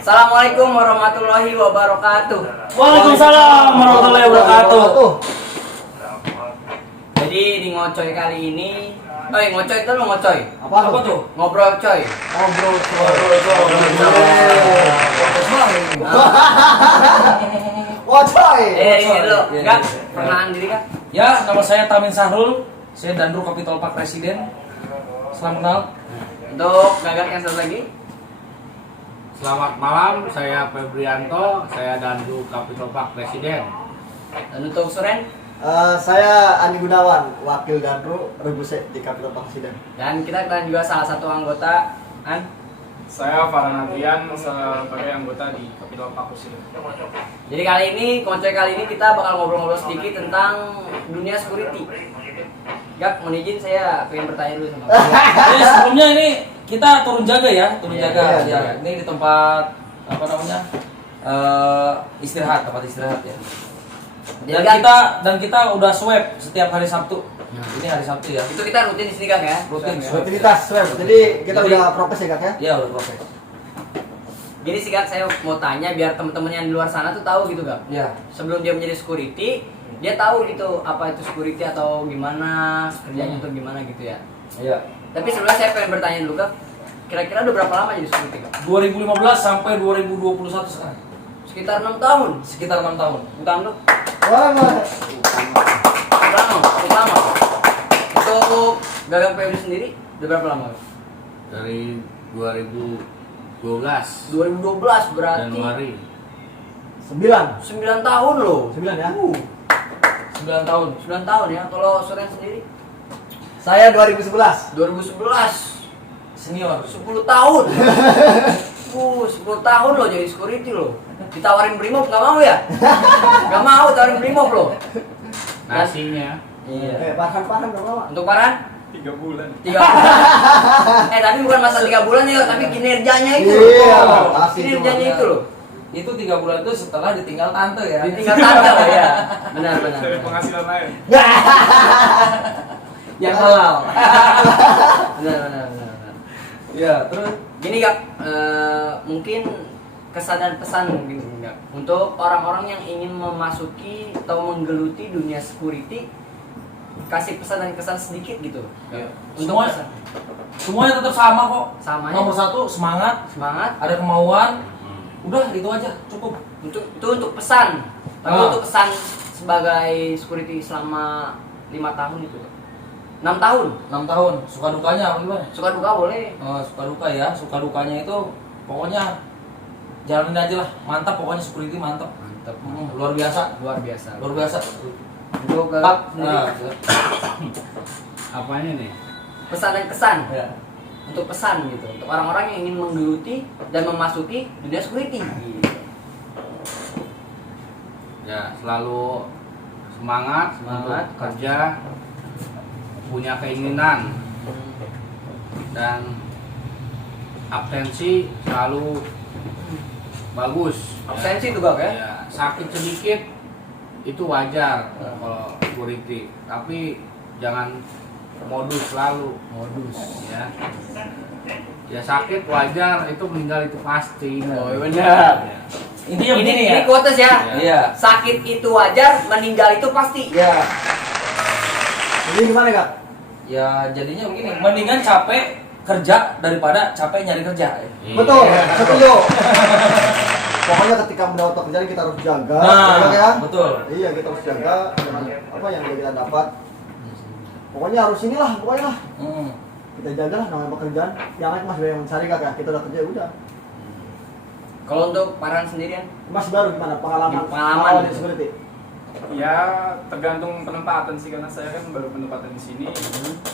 Assalamualaikum warahmatullahi wabarakatuh. Waalaikumsalam warahmatullahi wabarakatuh. Jadi di ngocoy kali ini, ngocoy itu lo ngocoy. Apa tuh? Ngobrol coy. Ngobrol. Wah coy. Ini dulu, Kak. Perkenalan diri Kak. Ya, nama saya Tamin Sahrul. Saya Danru Kapitol Pak Presiden. Salam kenal. Untuk Gagak yang satu lagi. Selamat malam, saya Febrianto, saya Dandu Kapitol Pak Presiden. Dan untuk Suren. Saya Andi Gunawan, wakil Danru Rebuse di Kapitol Pak Presiden. Dan kita kedatangan juga salah satu anggota Saya Farhan Adrian sebagai anggota di Kapitol Pak Presiden. Jadi kali ini, ngocoy kali ini kita bakal ngobrol-ngobrol sedikit tentang dunia security. Gak, mohon izin saya pengen bertanya dulu sama Jadi sebelumnya ini kita turun jaga ya, Iya, jaga. iya. Ya, ini di tempat apa namanya? Tempat istirahat ya. Dan kita udah swab setiap hari Sabtu. Ini hari Sabtu ya. Itu kita rutin di sini Kak ya? Rutin Swab, ya? swab. Rutinitas swab. Jadi kita Jadi- udah prokes ya kak ya? Iya, udah proses. Gini sih Kak, saya mau tanya biar teman-teman yang di luar sana tuh tahu gitu Kak. Iya. Sebelum dia menjadi security, dia tahu gitu apa itu security atau gimana kerjanya tuh gimana gitu ya. Iya. Tapi sebelumnya saya pengen bertanya dulu Kak, kira-kira udah berapa lama jadi security Kak? 2015 sampai 2021 sekarang. Sekitar 6 tahun. Sekitar 6 tahun. Bukan tuh? Wah, Lama. Untuk Gagang PWD sendiri udah berapa lama Kak? Dari 2012 2012 berarti Januari. 9 9 tahun loh. 9 ya? 9 tahun. 9 tahun ya. Kalau Suren sendiri Saya 2011. 2011 Senior. 10 tahun. 10 tahun loh jadi security loh. Ditawarin Brimob nggak mau ya? Nggak mau tawarin Brimob loh. Nasinya Iya. Parhan berapa? Untuk Farhan 3 bulan. 3 bulan. Tapi bukan masa 3 bulan ya, tapi kinerjanya itu. Iya, loh. pasti itu, Kinerjanya itu loh. Itu 3 bulan itu setelah ditinggal tante ya. Ditinggal tanda loh ya. Benar. Dari penghasilan lain. Yang halal. Benar. Ya, terus Gini Kak, mungkin kesan dan pesan mungkin Kak, untuk orang-orang yang ingin memasuki atau menggeluti dunia security, kasih pesan dan kesan sedikit gitu. ya, Untuk semua pesan. semuanya tetap sama kok. Samanya. Nomor 1 semangat, Semangat. ada kemauan. Udah itu aja cukup. Untuk pesan. Tapi Ah. untuk pesan sebagai security selama 5 tahun itu. 6 tahun. 6 tahun. Suka dukanya apa gimana? Suka duka boleh. Suka duka ya. Suka dukanya itu pokoknya jalanin aja lah. Mantap pokoknya security mantap. Mantap. Luar biasa. Luar biasa. Luar biasa. Untuk Pak, nah, apanya nih? pesan dan kesan. ya. Untuk pesan gitu. Untuk orang-orang yang ingin menggeluti dan memasuki dunia security. Ya, selalu semangat Semangat. untuk kerja, punya keinginan dan absensi selalu bagus. Absensi itu Kak ya. Ya, sakit sedikit itu wajar kalau security, tapi jangan modus selalu. Modus. Ya sakit wajar, itu meninggal itu pasti. Oh, benar. Ya. Intinya begini Ini ya. quotes ya. Iya. Sakit itu wajar, meninggal itu pasti. Ya. Jadi gimana kak? Ya jadinya begini, mendingan capek kerja daripada capek nyari kerja. Iya. Betul, setuju. Pokoknya ketika mendapat pekerjaan kita harus jaga, Nah, ya, Kak, ya? betul. Iya, kita harus jaga dengan apa yang kita dapat. Pokoknya harus inilah, pokoknya lah. Hmm. Kita jaga lah namanya pekerjaan. Yang lain masih yang mencari kak ya. Kita udah kerja udah. Kalau untuk Farhan sendirian, Mas baru gimana pengalaman? Pengalaman. awal di security? Ya tergantung penempatan sih, karena saya kan baru penempatan di sini,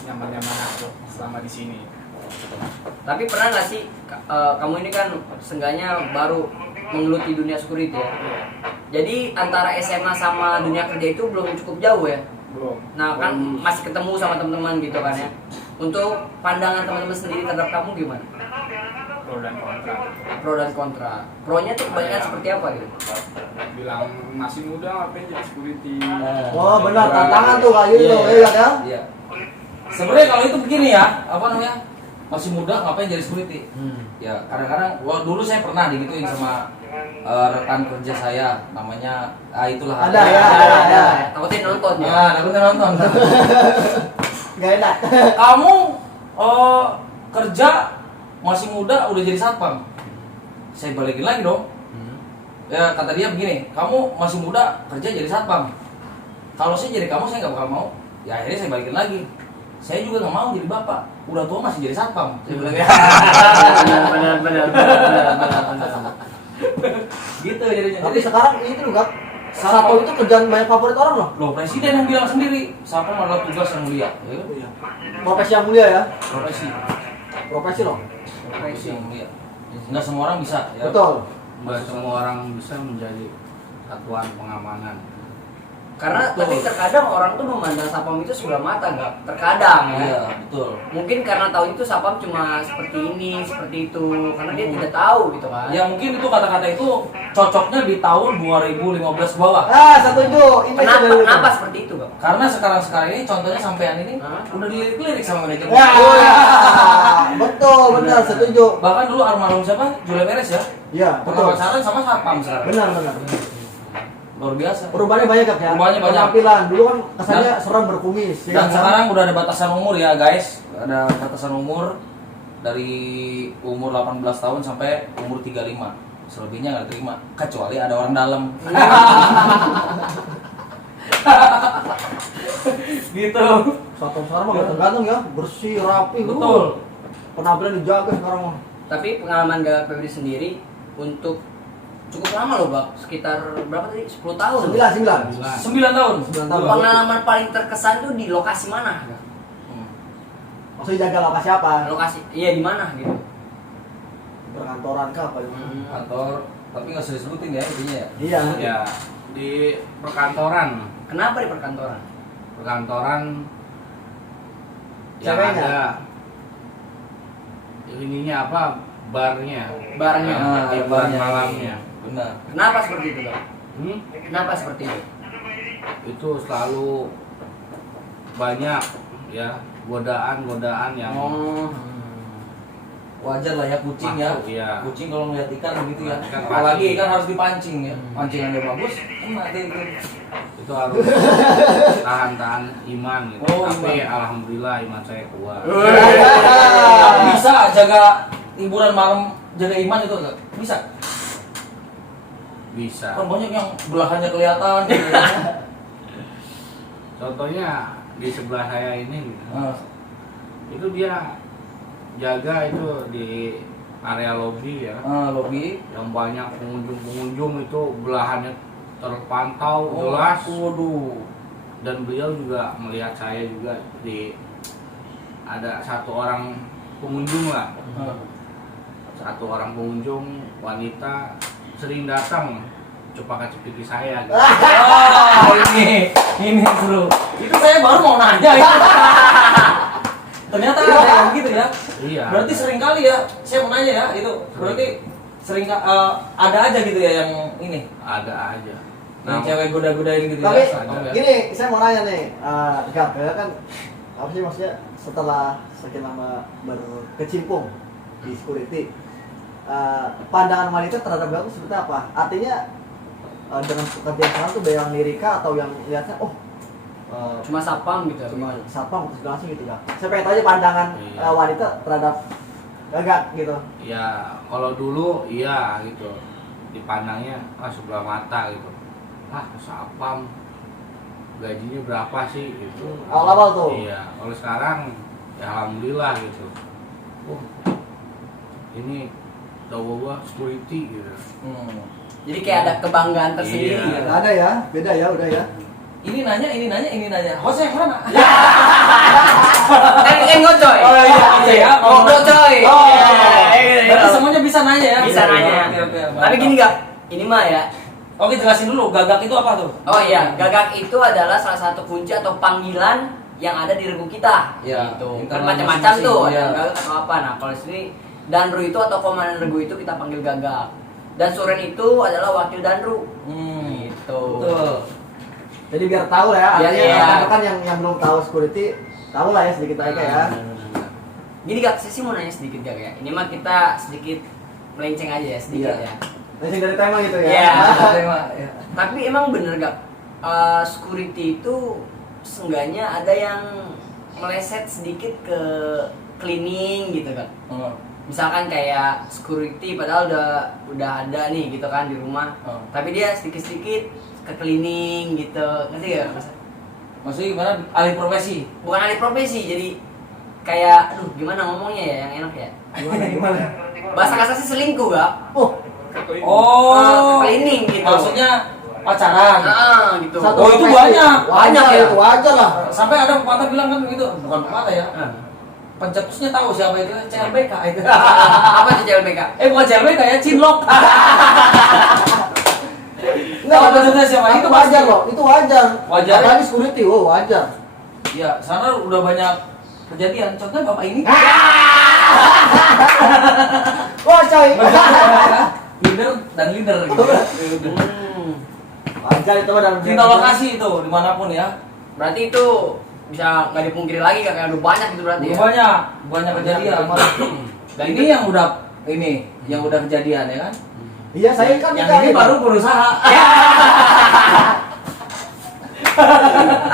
nyaman-nyaman aja selama di sini. tapi pernah nggak sih kamu ini kan seenggaknya baru menggeluti dunia security ya? Jadi antara SMA sama dunia kerja itu belum cukup jauh ya? Belum. Nah kan masih ketemu sama teman-teman gitu kan ya? Untuk pandangan teman-teman sendiri terhadap kamu gimana? Pro dan kontra. Pro dan kontra. Pro-nya tuh kebanyakan seperti apa gitu? Bilang masih muda ngapain jadi security. Oh benar, tantangan tuh kayak gitu, Iya. iya Kak ya? Iya. Sebenarnya kalau itu begini ya, apa namanya? masih muda ngapain jadi security? Ya kadang-kadang, dulu saya pernah digituin sama rekan kerja saya, namanya itulah. Ada ya. Takutin nonton ya. Nah, takutnya nonton. Gak enak. Kamu kerja masih muda udah jadi satpam. Saya balikin lagi dong. Ya kata dia begini, kamu masih muda kerja jadi satpam. Kalau saya jadi kamu saya nggak bakal mau. Ya akhirnya saya balikin lagi. Saya juga nggak mau jadi bapak. Udah tua masih jadi satpam. Saya bilang ya. Benar. Gitu jadinya. Tapi sekarang itu loh Kak, satpam itu kerjaan banyak favorit orang loh. Loh presiden yang bilang sendiri, satpam adalah tugas yang mulia. Ya, Profesi yang mulia ya. profesi Loh. profesi yang mulia. Nggak semua orang bisa. Ya. Betul. Nggak semua orang bisa menjadi satuan pengamanan. Karena Betul. tapi terkadang orang tuh memandang sapam itu sebelah mata, nggak? Terkadang Iya ya. betul. Mungkin karena tahu itu sapam cuma seperti ini, seperti itu. Karena dia tidak tahu gitu kan. Ya mungkin itu kata-kata itu cocoknya di tahun 2015 bawah. Setuju. Ini Kenapa seperti itu, Bang? Karena sekarang ini contohnya sampean ini udah dilirik-lirik sama manajemen. Ya, betul, benar, setuju. Bahkan dulu almarhum siapa? Julia Perez ya? Iya, betul. Pacaran sama satpam sekarang. Benar. Luar biasa. Perubahannya banyak Kak ya. Perubahannya banyak. Penampilan dulu kan kesannya seram berkumis. ya Dan kan? sekarang udah ada batasan umur ya guys. Ada batasan umur dari umur 18 tahun sampai umur 35. Selebihnya nggak terima, kecuali ada orang dalam. Gitu. Satpam sekarang mah ganteng-ganteng ya, bersih, rapi. Betul. Penampilan dijaga sekarang mah. Tapi pengalaman Gak Febri sendiri untuk cukup lama loh, Bang. Sekitar berapa tadi? 10 tahun. 9. 9 tahun. 9 tahun. Pengalaman paling terkesan tuh di lokasi mana? Maksudnya jaga lokasi apa? Lokasi, iya di mana gitu? Perkantoran kah apa gimana? Kantor, tapi nggak usah disebutin ya intinya ya. Iya. Ya, di perkantoran. Kenapa di perkantoran? Perkantoran yang Ceweknya? ada ininya apa? Barnya. Barnya. Hiburan malamnya. Benar. Kenapa seperti itu, Bang? Hmm? Kenapa seperti itu? Itu selalu banyak ya godaan-godaan yang Wajar lah ya kucing ya. Masuk, iya. Kucing kalau ngeliat ikan begitu ya. Ikan Apalagi pasti. ikan harus dipancing ya. Pancingannya bagus, kena deh itu. itu harus tahan iman gitu. Oh, Tapi iman. alhamdulillah iman saya kuat. Kamu bisa jaga hiburan malam, jaga iman itu enggak? Bisa. Bisa. Kan banyak yang belahannya kelihatan gitu. Contohnya di sebelah saya ini gitu. Nah, Itu dia jaga itu di area lobi ya. lobby. Yang banyak pengunjung itu belahannya terpantau jelas. Waduh. Dan beliau juga melihat saya juga di ada satu orang pengunjung lah. Satu orang pengunjung wanita sering datang coba kacipiki saya gitu. Ini seru. Itu saya baru mau nanya itu. Ternyata ada yang gitu ya. Iya. Berarti sering kali ya. Saya mau nanya ya itu. Berarti sering ada aja gitu ya yang ini. Ada aja. Yang cewek goda-godain gitu Tapi ya. ada. gini, saya mau nanya nih, Gap, ya kan apa sih maksudnya setelah sekian lama berkecimpung di security, pandangan wanita terhadap Gap itu seperti apa? Artinya dengan pekerjaan sekarang tuh yang lirika atau yang lihatnya, Cuma sapam gitu. cuma satpam terus langsung gitu ya. Saya pengen tahu aja pandangan Iya. wanita terhadap Gap gitu. Ya kalau dulu iya gitu dipandangnya sebelah mata gitu. Sapam gajinya berapa sih gitu. Awal-awal tuh. Iya, kalau sekarang ya alhamdulillah gitu. Ini cowok gua security gitu. Jadi kayak ada kebanggaan tersendiri Iya. gitu. Ada ya, beda ya, udah ya. Ini nanya. Host yang mana? Ngocoy. Oh iya, ya. Ngobrol coy. Oh, Iya. berarti semuanya bisa nanya ya? Bisa nanya. Oke, Tapi gini Gak, ini mah ya. Oke, jelasin dulu. Gagak itu apa tuh? Oh iya, gagak itu adalah salah satu kunci atau panggilan yang ada di regu kita. Ya, Gitu. internal Kan macam-macam tuh, masing-masing, ada ya. gagak atau apa. Nah, kalau di sini Danru itu atau komandan regu itu kita panggil gagak. Dan Suren itu adalah wakil Danru. Gitu. Betul. Jadi biar tahu lah ya, Iya, artinya iya. rekan-rekan yang belum tahu security, tahu lah ya sedikit aja ya. Gini Kak, saya sih mau nanya sedikit Kak ya. Ini mah kita sedikit melenceng aja ya, sedikit Iya. ya. Masih dari tema gitu ya. Iya. Ya. Tapi emang bener gak security itu seenggaknya ada yang meleset sedikit ke cleaning gitu kan. Misalkan kayak security padahal udah ada nih gitu kan di rumah. Tapi dia sedikit-sedikit ke cleaning gitu. Ngerti gak? Maksudnya gimana? Alih profesi? Bukan alih profesi, jadi kayak aduh gimana ngomongnya ya yang enak ya. Gimana? Bahasa kasarnya selingkuh gak? Oh, Oh, Cleaning gitu. maksudnya pacaran. Gitu. satu Oh, itu profesi. banyak. Banyak ya? Itu wajar lah. Sampai ada pepatah bilang kan begitu, bukan pepatah ya. Pencetusnya tahu siapa itu? CLBK itu. Apa tuh CLBK? Bukan CLBK ya, Cinlok. Enggak, Tahu pencetusnya siapa? itu wajar loh, itu wajar. Wajar. Apalagi security, oh wajar. Iya, sana udah banyak kejadian. Contohnya bapak ini. Wah coy. Leader dan leader gitu ya. Wajar itu mah dalam Cinta lokasi itu dimanapun ya. Berarti itu bisa nggak dipungkiri lagi kan, kayak udah banyak itu berarti ya. Banyak kejadian. Dan ini yang udah kejadian ya kan. Iya, saya kan Yang nikah ini nih, baru Bang. berusaha.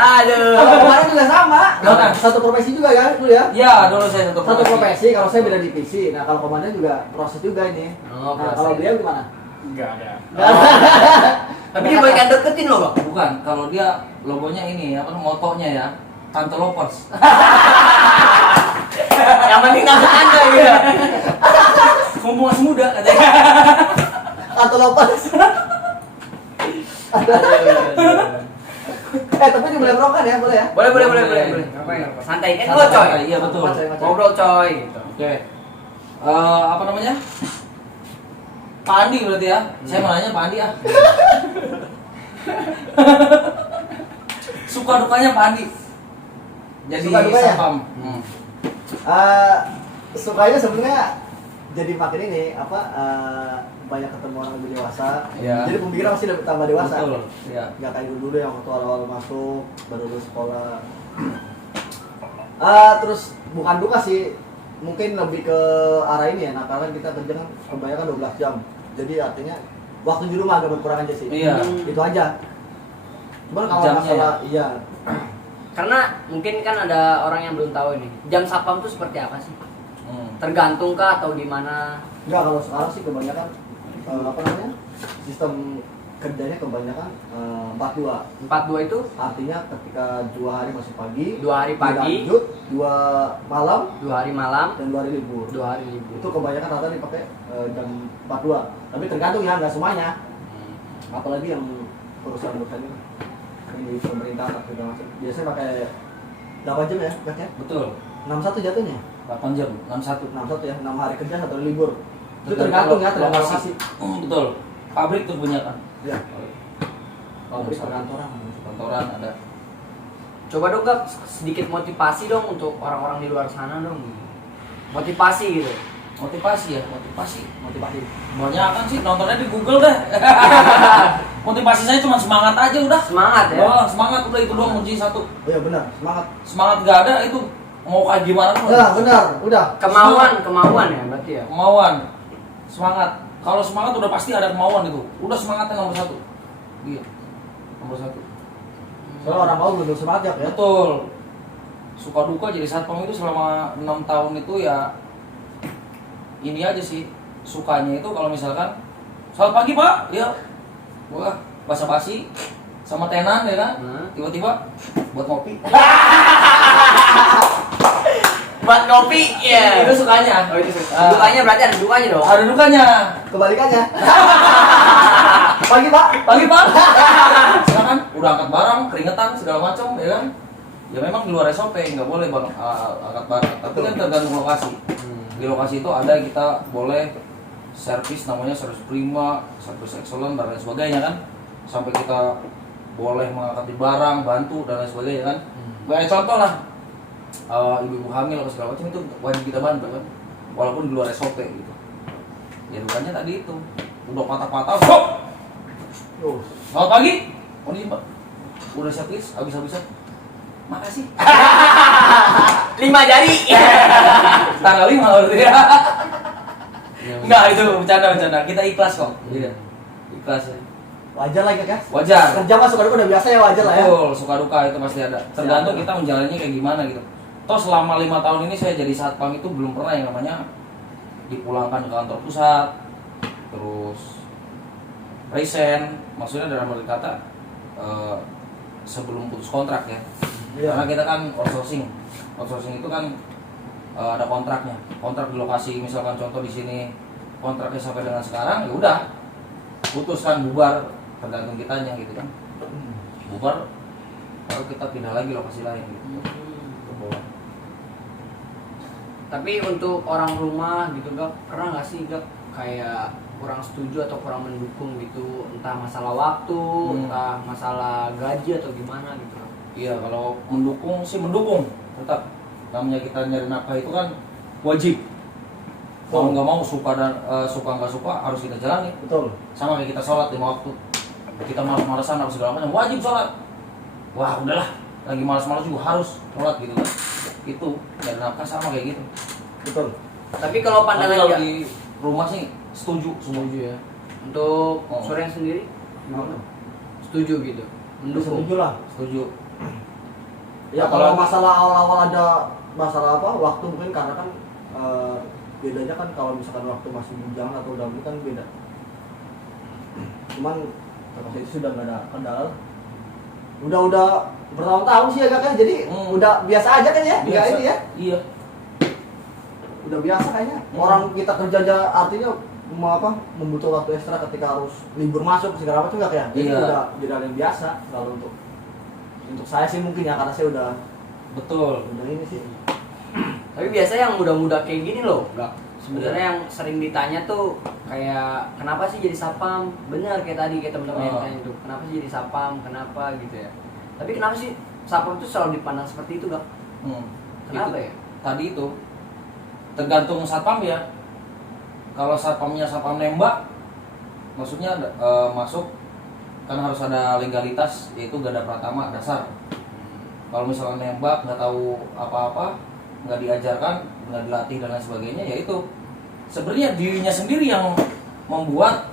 Aduh. Kalau kemarin juga sama. Mana? Satu profesi juga ya dulu ya. Ya, dulu saya Satu profesi, kalau saya beda divisi. Nah, kalau komandan juga proses juga ini. Oh, Nah, proses. kalau beliau gimana? Enggak ada. Tapi dia banyak deketin loh bang. Bukan, kalau dia logonya ini apa motonya ya, Tante Lovers. Yang penting nggak anda gitu. Mumpung masih muda katanya. Atau lepas. Tapi ini boleh merokok ya, boleh ya? Boleh. Boleh. Ngapain? Santai kan Santai, gua coy. iya, betul. Ngobrol coy. Gitu. Oke. Apa namanya? Pak Andi berarti ya. Saya mau nanya Pak Andi ya. Suka dukanya Pak Andi. Jadi Suka dukanya? satpam. Sukanya sebenarnya jadi makin ini apa banyak ketemu orang lebih dewasa. Iya. Jadi pemikiran pasti lebih tambah dewasa. Betul. Iya. Gak kayak dulu yang waktu awal-awal masuk baru lulus sekolah. Terus bukan duka sih, mungkin lebih ke arah ini ya. Nah, karena kita kerja kan kebanyakan 12 jam. Jadi artinya waktu di rumah agak berkurang aja sih. Iya. Itu aja. Cuman kalau Jamnya masalah iya. Karena mungkin kan ada orang yang belum tahu ini. Jam satpam itu seperti apa sih? Tergantung kah atau gimana? Enggak, kalau sekarang sih kebanyakan apa namanya? Sistem kerjanya kebanyakan 42. 42 itu Artinya ketika 2 hari masuk pagi, 2 hari pagi, dilanjut 2 malam 2 hari malam, dan 2 hari libur. 2 hari libur. Itu kebanyakan rata dipakai jam 42. Tapi tergantung ya, nggak semuanya. Apalagi yang perusahaan-perusahaan ini di pemerintah atau segala macam. Biasanya pakai 8 jam ya, kerja. Betul. 61 jatuhnya. 8 jam, 61. 61 ya, 6 hari kerja, 1 hari libur. Itu Betul. tergantung ya, tergantung Lokasi. lokasi. Betul. Pabrik tuh punya kan. Ya. Pabrik Satu. perkantoran. Kantoran ada. Coba dong Kak, sedikit motivasi dong untuk orang-orang di luar sana dong. Motivasi gitu. Motivasi ya, motivasi. Motivasi. Banyak kan sih nontonnya di Google deh. Motivasi saya cuma semangat aja udah. Semangat ya. Oh, semangat udah itu doang kunci satu. Oh ya benar, semangat. Semangat gak ada itu mau kayak gimana pun. Ya benar, udah. Kemauan ya berarti ya. Kemauan, semangat. Kalau semangat udah pasti ada kemauan itu. Udah semangatnya nomor 1. Iya. Nomor 1. Soalnya orang mau belum semangat ya. Betul. Suka duka jadi satpam itu selama 6 tahun itu ya ini aja sih. Sukanya itu kalau misalkan selamat pagi Pak, ya wah basa-basi sama tenan ya kan, tiba-tiba buat ngopi. Buat kopi ya. Itu sukanya. Oh itu dukanya berarti ada dukanya dong. Ada dukanya. Kebalikannya. Pagi Pak. Pagi Pak. Silakan udah angkat barang, keringetan segala macam ya kan. Ya memang di luar SOP nggak boleh bang angkat barang, tapi kan tergantung lokasi. Di lokasi itu ada kita boleh servis namanya servis prima, servis excellent dan lain sebagainya kan. Sampai kita boleh mengangkat barang, bantu dan lain sebagainya kan. Kayak contoh lah ibu-ibu hamil atau segala macam itu wajib kita bantu kan. Walaupun di luar SOP gitu. Ya dukanya tadi itu. Udah patah-patah, stop. Selamat pagi. Kondisi Pak. Udah siap habis-habisan. Makasih. 5 jari. Tanggal 5 berarti ya. Enggak, itu bercanda. Kita ikhlas kok. Iya. Ikhlas ya. Wajar lah ya, Wajar. kerja mah suka duka udah biasa ya, wajar lah ya. Betul, suka duka itu pasti ada. Tergantung kita menjalaninya kayak gimana gitu. Toh selama 5 tahun ini saya jadi satpam itu belum pernah yang namanya dipulangkan ke kantor pusat, terus resign, maksudnya dalam arti kata sebelum putus kontrak ya. Iya. Karena kita kan outsourcing itu kan ada kontraknya, kontrak di lokasi, misalkan contoh di sini kontraknya sampai dengan sekarang, ya udah putuskan bubar, tergantung kitanya gitu kan. Bubar baru kita pindah lagi lokasi lain gitu. Tapi untuk orang rumah gitu Gak, pernah nggak sih Gak kayak kurang setuju atau kurang mendukung gitu, entah masalah waktu, entah masalah gaji atau gimana gitu? Iya, kalau mendukung sih mendukung, tetap namanya kita nyari nafkah itu kan wajib. Mau nggak mau, suka dan suka nggak suka harus kita jalani. Betul. Sama kayak kita sholat 5 waktu, kita malas-malasan apa segala macam, wajib sholat. Wah udahlah, lagi malas-malas juga harus sholat gitu kan. Itu nyari nafkah sama kayak gitu. Betul. Tapi kalau Tapi pandangan kalau Gak, di rumah sih setuju semua. ya. Untuk Oh. Suryan sendiri Gimana? setuju gitu, mendukung. Setuju lah. Setuju. Ya kalau masalah awal-awal ada masalah apa waktu mungkin karena kan bedanya kan kalau misalkan waktu masih bujang atau udah kan beda. Cuman itu sudah nggak ada kendala. Udah bertahun-tahun sih agak kan, jadi udah biasa aja kan ya, nggak ini ya. Iya. Udah biasa kayaknya. Orang kita kerja aja artinya membutuhkan waktu ekstra ketika harus libur masuk segala macam nggak kayak. Jadi Iya. udah jadi hal yang biasa kalau untuk saya sih mungkin ya, karena saya udah Betul. ini sih. Tapi biasa yang muda-muda kayak gini loh, Gak. Sebenarnya yang sering ditanya tuh kayak kenapa sih jadi sapam? Bener kayak tadi kayak teman-teman yang tanya tuh, kenapa sih jadi sapam? Kenapa gitu ya? Tapi kenapa sih sapam tuh selalu dipandang seperti itu, Gak? Kenapa Itu. ya? Tadi itu tergantung satpam ya. Kalau satpamnya satpam nembak, maksudnya masuk kan harus ada legalitas, yaitu gada pratama dasar. Kalau misalnya nembak nggak tahu apa-apa, nggak diajarkan, nggak dilatih dan lain sebagainya, ya itu sebenarnya dirinya sendiri yang membuat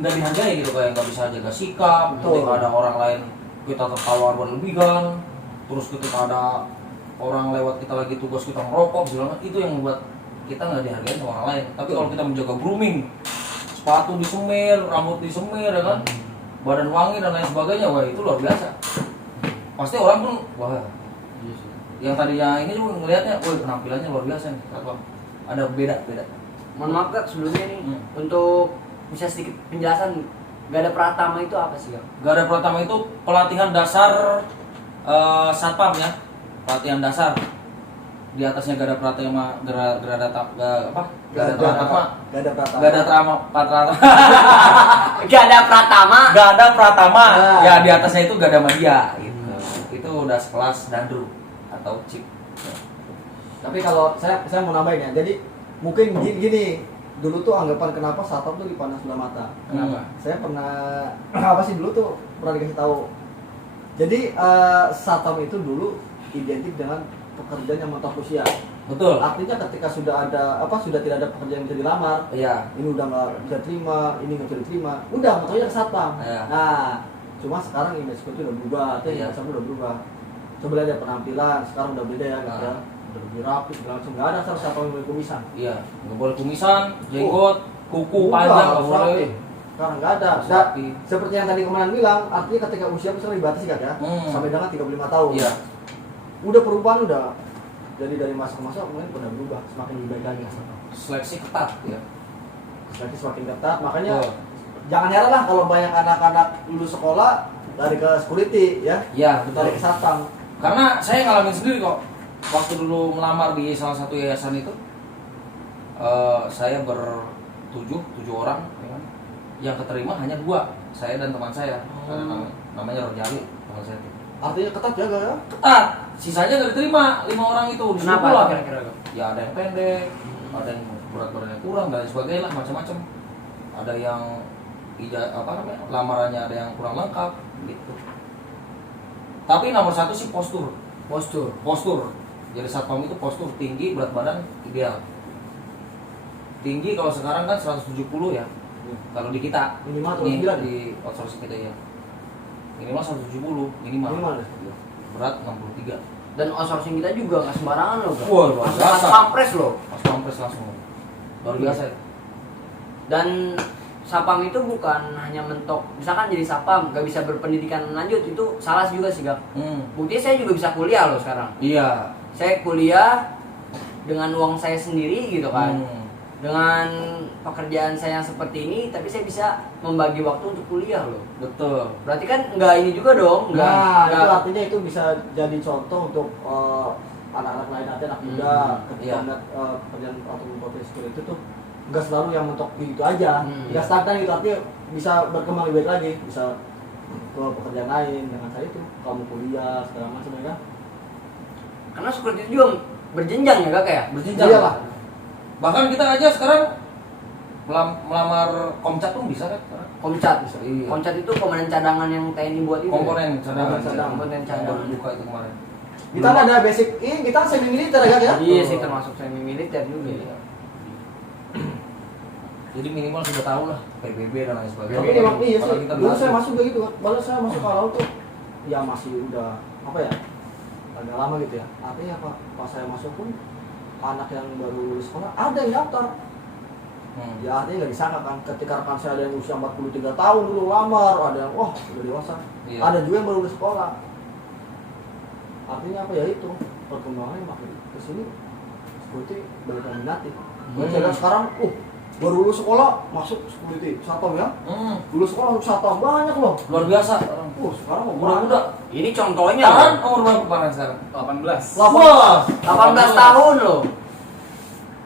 nggak dihargai gitu, kayak nggak bisa jaga sikap. Ketika ada orang lain kita tertawa berlebihan, terus ketika ada orang lewat kita lagi tugas kita merokok segala macam, itu yang membuat kita nggak dihargai sama orang lain. Tapi kalau kita menjaga grooming, sepatu disemir, rambut disemir, ya kan, badan wangi dan lain sebagainya, wah itu luar biasa. Pasti orang pun wah, yang tadinya ini juga ngelihatnya, wah penampilannya luar biasa nih, Satpam. Ada beda. Mohon maaf Gak, sebelumnya nih untuk bisa sedikit penjelasan Gada Pratama itu apa sih, Gak? Gada Pratama itu pelatihan dasar satpam ya, pelatihan dasar. Di atasnya Gada Pratama, Gada Pratama, Gada Pratama. Ya di atasnya itu Gada Madya gitu. Itu udah sekelas dandru atau chip. Tapi kalau saya mau nambahin ya, jadi mungkin gini, dulu tuh anggapan kenapa satpam tuh dipandang sebelah mata. Kenapa? Saya pernah dulu tuh pernah dikasih tahu. Jadi satpam itu dulu identik dengan pekerjaan yang mentok usia. Betul. Artinya ketika sudah tidak ada pekerjaan yang bisa dilamar, Iya. ini udah nggak bisa terima, ini nggak bisa diterima, udah motonya ke satpam. Iya. Nah, cuma sekarang image itu udah berubah, Iya. udah berubah. Coba lihat ya penampilan, sekarang udah beda ya, gitu ya. Udah lebih rapi, segala macam. Nggak ada satpam yang boleh kumisan. Iya, nggak boleh kumisan, jenggot, kuku Udah, panjang nggak harus boleh. rapi. Sekarang nggak ada. Harus Dan rapi. seperti yang tadi Komandan bilang, artinya ketika usia misalnya dibatasi kan ya, sampai dengan 35 tahun. Iya. Udah perubahan udah. Jadi dari masa ke masa mungkin udah berubah, semakin lebih baik lagi. Seleksi ketat ya. Lagi semakin ketat, makanya Betul. jangan heran lah kalau banyak anak-anak lulus sekolah dari ke security ya, Iya, betul. dari ke satpam. Karena saya ngalamin sendiri kok. Waktu dulu melamar di salah satu yayasan itu, saya tujuh orang, ya kan? Yang keterima hanya 2, saya dan teman saya. Namanya Rojali, teman saya itu. Artinya ketat jaga ya. Ketat, sisanya nggak diterima, 5 orang itu. Disuruh Kenapa pulang. kira-kira, Gak? Ya ada yang pendek, ada yang berat badannya kurang dan sebagainya lah, macam-macam. Ada yang lamarannya ada yang kurang lengkap gitu. Tapi nomor 1 sih postur. Jadi satpam itu postur tinggi, berat badan ideal. Tinggi kalau sekarang kan 170 ya. Kalau di kita Minimal nih, 29. di outsourcing kita ya. Minimal 170 minimal. Minimal ya? Berat 63. Dan outsourcing kita juga nggak sembarangan loh, Kak. Wah, luar Langsung biasa. pas pampres loh. Pas pampres langsung. Luar biasa ya. Dan sapam itu bukan hanya mentok, misalkan jadi sapam nggak bisa berpendidikan lanjut, itu salah juga sih, Kak. Buktinya saya juga bisa kuliah loh sekarang. Iya. Saya kuliah dengan uang saya sendiri gitu kan. Dengan pekerjaan saya yang seperti ini, tapi saya bisa membagi waktu untuk kuliah loh. Betul. Berarti kan nggak ini juga dong, nggak. Nah, itu nggak- artinya itu bisa jadi contoh untuk anak-anak lain, nanti anak muda ketika iya. melihat pekerjaan atau profesi seperti itu tuh nggak selalu yang mentok gitu aja, nggak stagnan gitu, artinya bisa berkembang lebih baik lagi, bisa ke pekerjaan lain dengan cara itu, kamu kuliah segala macam ya kan? Karena seperti itu juga berjenjang ya, Kak, ya. Berjenjang. Iya lah. Bahkan kita aja sekarang melamar komcat pun bisa kan sekarang. Komcat. Iya. Komcat itu komandan cadangan yang TNI buat itu. Komponen cadangan. Komponen cadangan. Baru buka itu kemarin. Kita kan ada basic, ini kita semi militer ya kan ya? Iya sih, termasuk semi militer juga. Iya. Jadi minimal sudah tahu lah PBB dan lain sebagainya. Tapi memang iya Kalau sih, kita dulu bahas saya itu. masuk begitu kan, baru saya masuk ke laut tuh, ya masih udah, apa ya, agak lama gitu ya. Artinya apa, pas saya masuk pun, anak yang baru lulus sekolah, ada yang daftar. Ya artinya nggak disangka kan, ketika rekan saya ada yang usia 43 tahun dulu lamar, ada yang, wah udah dewasa. Iya. Ada juga yang baru lulus sekolah. Artinya apa ya itu, perkembangannya makin kesini, seperti berminati. Saya lihat sekarang, baru lulus sekolah masuk security satpam ya, lulus sekolah masuk satpam banyak loh. Luar biasa. Sekarang mau Muda-muda. Ini contohnya Sekarang loh. umur berapa kemarin sekarang? 18. Wah, 18 tahun loh.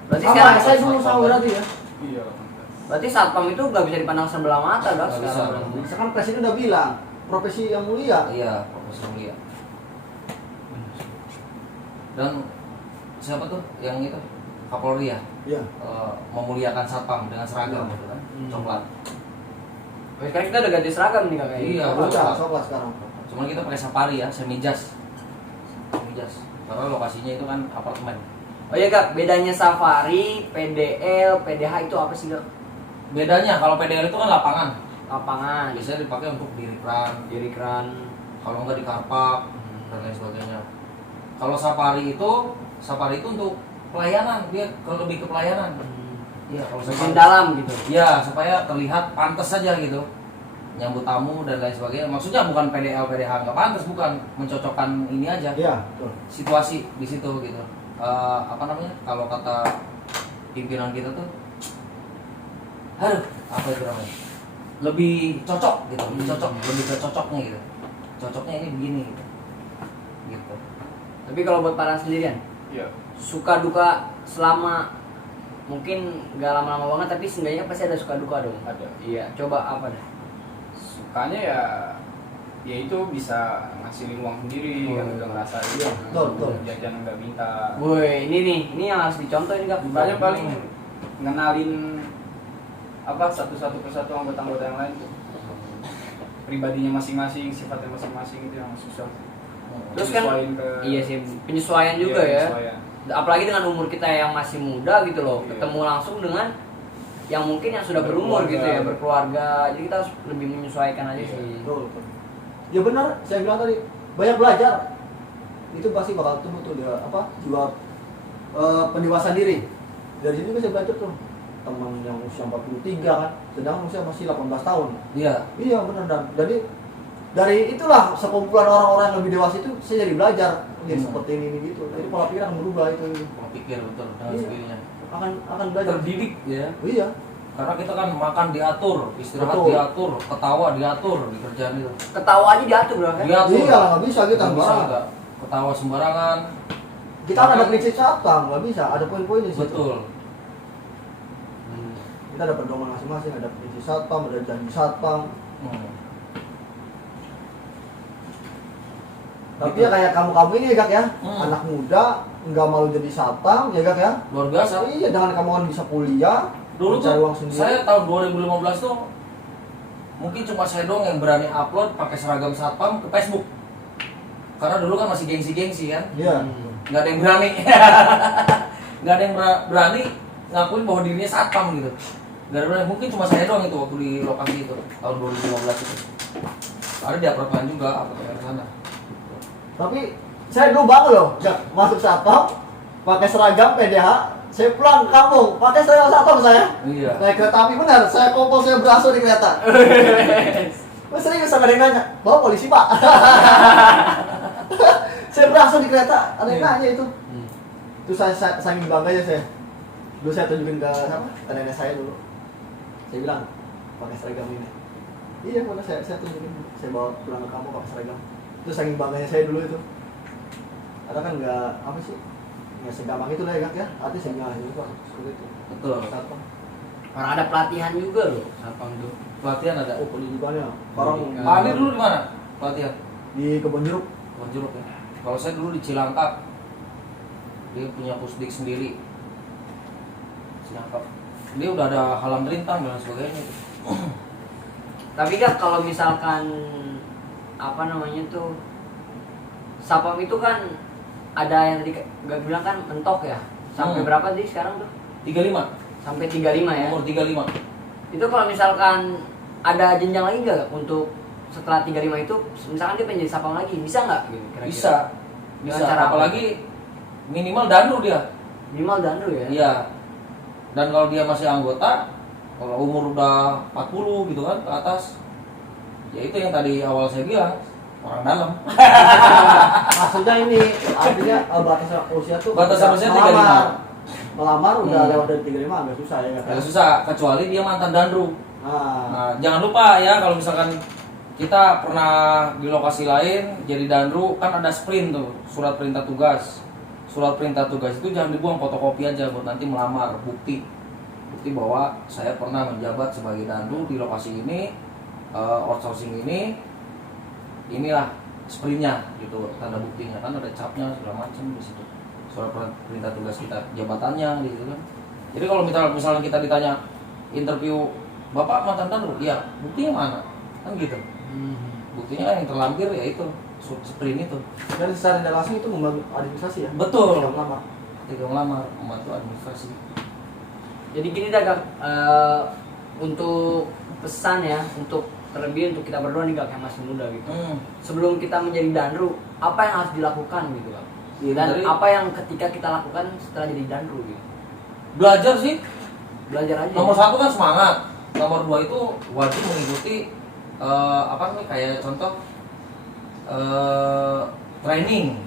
Berarti sama sekarang saya dulu sama berarti ya. Iya, 18. Berarti satpam itu nggak bisa dipandang sebelah mata, Kak, Nggak bisa. sekarang. Misalkan presiden udah bilang profesi yang mulia. Iya, Profesor Mulia. Dan siapa tuh yang itu? Kapolri ya? Iya. Memuliakan satpam dengan seragam gitu kan. Coklat. Tapi sekarang kita udah ganti seragam nih, Kak. Iya, Udah coklat sekarang. Cuman kita pakai safari ya, semi jas. Semi jas. Karena lokasinya itu kan apartemen. Oh iya, Kak, bedanya safari, PDL, PDH itu apa sih, Kak? Bedanya kalau PDL itu kan lapangan. Lapangan, Biasanya dipakai untuk diri kran, diri kran. kalau enggak di karpak dan lain sebagainya. Kalau safari itu untuk pelayanan, dia lebih ke pelayanan. Iya, kalau Bagian safari dalam gitu. ya supaya terlihat pantas saja gitu, nyambut tamu dan lain sebagainya. Maksudnya bukan PDL PDH nggak pantas, bukan, mencocokkan ini aja Iya, betul. situasi di situ gitu. Apa namanya, kalau kata pimpinan kita tuh, aduh apa itu namanya, lebih cocok gitu, lebih cocok, lebih ke cocoknya gitu, cocoknya ini begini gitu. Tapi kalau buat para sendirian, Iya. suka duka selama mungkin nggak lama-lama banget, tapi seenggaknya pasti ada suka duka dong. Ada. Iya, coba apa dah? Sukanya ya itu bisa ngasilin uang sendiri, kan udah ngerasain. Iya, betul. Jajan nggak minta. Woi, ini yang harus dicontoh ini, Kak. Makanya paling ngenalin apa satu-satu persatu anggota-anggota yang lain tuh. Pribadinya masing-masing, sifatnya masing-masing, itu yang susah. Terus kan Menyesuaiin ke- iya sih, penyesuaian juga Iya, ya. penyesuaian. Apalagi dengan umur kita yang masih muda gitu loh, Iya. ketemu langsung dengan yang mungkin yang sudah berumur Berkeluarga. gitu ya, berkeluarga. Jadi kita harus lebih menyesuaikan aja Iya. sih. Betul, betul. Ya benar, saya bilang tadi banyak belajar. Itu pasti bakal tumbuh tuh dia apa? Jiwa pendewasaan diri. Dari sini juga saya belajar tuh. Teman yang usia 43 kan, sedangkan usia masih 18 tahun. Iya. Iya benar, dan jadi dari itulah sekumpulan orang-orang yang lebih dewasa itu saya jadi belajar seperti ini gitu. Jadi pola pikir akan berubah itu Pola pikir betul dengan Iya. sendirinya. akan belajar. Terdidik ya. Iya. Karena kita kan makan diatur, istirahat Betul. diatur, ketawa diatur di kerjaan itu. Ketawa aja diatur bro kan? Diatur. Iya nggak bisa kita Nggak bisa sembarangan. nggak ketawa sembarangan. Kita kan ada prinsip satpam, nggak bisa. Ada poin-poinnya sih. Betul. Kita ada pedoman masing-masing, ada prinsip satpam, ada janji satpam. Tapi ya kayak kamu-kamu ini ya Kak ya, anak muda nggak mau jadi satpam ya Kak ya. Luar biasa. Iya, dengan kamu kan bisa kuliah, Dulu mencari tuh uang sendiri. saya tahun 2015 tuh mungkin cuma saya doang yang berani upload pakai seragam satpam ke Facebook. Karena dulu kan masih gengsi-gengsi kan. Iya. nggak ada yang berani. Nggak ada yang berani ngakuin bahwa dirinya satpam gitu. Nggak ada berani. Mungkin cuma saya doang itu waktu di lokasi itu tahun 2015 itu. Ada di apartemen juga, apartemen sana. Tapi saya dulu bangga loh, masuk satpam, pakai seragam PDH, saya pulang ke kampung, pakai seragam satpam saya. Iya. Naik kereta api benar, saya kopong, saya beraso di kereta. Mas serius ada yang nanya, bawa polisi pak? Saya beraso di kereta, ada yang nanya itu. Itu saya saking bangganya saya. Dulu saya tunjukin ke siapa? Ke nenek saya dulu. Saya bilang, pakai seragam ini. Iya, mana saya tunjukin, saya bawa pulang ke kampung pakai seragam. Itu saking bangganya saya dulu itu. Ada kan nggak apa sih, nggak segampang itu lah ya, artinya segampang itu seperti itu. Betul. Satpam. Orang ada pelatihan juga loh satpam tuh. Pelatihan ada. Oh, pendidikannya orang Pak Andi dulu di mana? Pelatihan. di Kebon Jeruk. Kebon Jeruk ya. Kalau saya dulu di Cilangkap. Dia punya pusdik sendiri. Cilangkap. Dia udah ada halam rintang dan sebagainya. Tapi kan kalau misalkan apa namanya tuh satpam itu kan ada yang tadi gak bilang kan mentok ya. Sampai berapa sih sekarang tuh? 35. Sampai 35 ya. Umur 35. Itu kalau misalkan ada jenjang lagi nggak untuk setelah 35 itu misalkan dia pengen jadi satpam lagi bisa nggak gitu kira-kira? Bisa. Dengan Bisa. cara apa? Apalagi minimal danru dia. Minimal danru ya. Iya. Dan kalau dia masih anggota, kalau umur udah 40 gitu kan ke atas, ya itu yang tadi awal saya bilang, orang dalam. Maksudnya ini artinya batas usia tuh Batasan usia 35. Melamar udah lewat dari 35 agak susah ya kan? Agak susah, kecuali dia mantan danru. Nah, Nah, jangan lupa ya kalau misalkan kita pernah di lokasi lain jadi danru, kan ada sprint tuh, surat perintah tugas. Surat perintah tugas itu jangan dibuang, fotokopi aja buat nanti melamar, bukti bahwa saya pernah menjabat sebagai danru di lokasi ini, outsourcing ini, inilah sprintnya gitu, tanda buktinya kan ada capnya segala macam di situ. Surat perintah tugas kita, jabatannya di situ kan. Jadi kalau misalnya kita ditanya interview, Bapak mantan danru, iya, buktinya mana? Kan gitu. Buktinya yang terlampir ya itu sprint itu. dan secara tidak langsung itu membantu administrasi ya? Betul. Yang melamar. Ketika melamar, membantu administrasi. Jadi gini dah Kak, untuk pesan ya, untuk terlebih untuk kita berdua nih Kak yang masih muda gitu. Sebelum kita menjadi danru, apa yang harus dilakukan gitu Kak? Ya, Dan dari- apa yang ketika kita lakukan setelah jadi danru gitu? Belajar sih. Belajar aja. Nomor ya? 1 kan semangat. Nomor 2 itu wajib mengikuti apa nih kayak contoh training.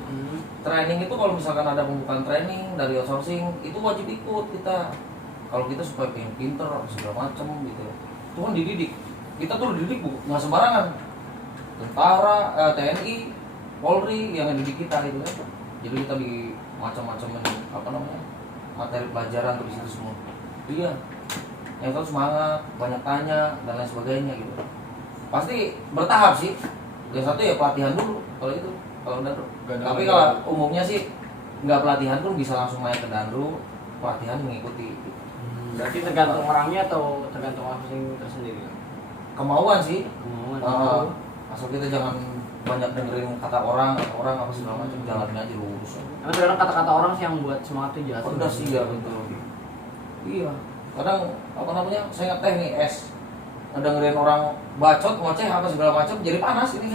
Training itu kalau misalkan ada pembukaan training dari outsourcing itu wajib ikut kita. Kalau kita supaya pengen pinter segala macam gitu. Itu kan dididik. Kita tuh dididik nggak sembarangan. Tentara, TNI, Polri yang dididik kita gitu kan. Jadi kita di macam-macam apa namanya materi pelajaran tuh di situ semua. Iya. Yang tahu semangat, banyak tanya dan lain sebagainya gitu. Pasti bertahap sih. Yang satu ya pelatihan dulu kalau itu. Kalau danru. Tapi kalau umumnya sih nggak pelatihan pun bisa langsung main ke danru, pelatihan mengikuti. Berarti tergantung orangnya atau tergantung masing tersendiri? Kemauan sih. Kemauan. Asal kita jangan banyak dengerin kata orang apa segala macam, jalanin aja lurus. Emang kadang kata-kata orang sih yang buat semangat tuh jelas. Udah sih ya betul. Iya. Kadang apa namanya? Saya ngeteh nih es. Ngedengerin orang bacot, ngoceh apa segala macam jadi panas ini.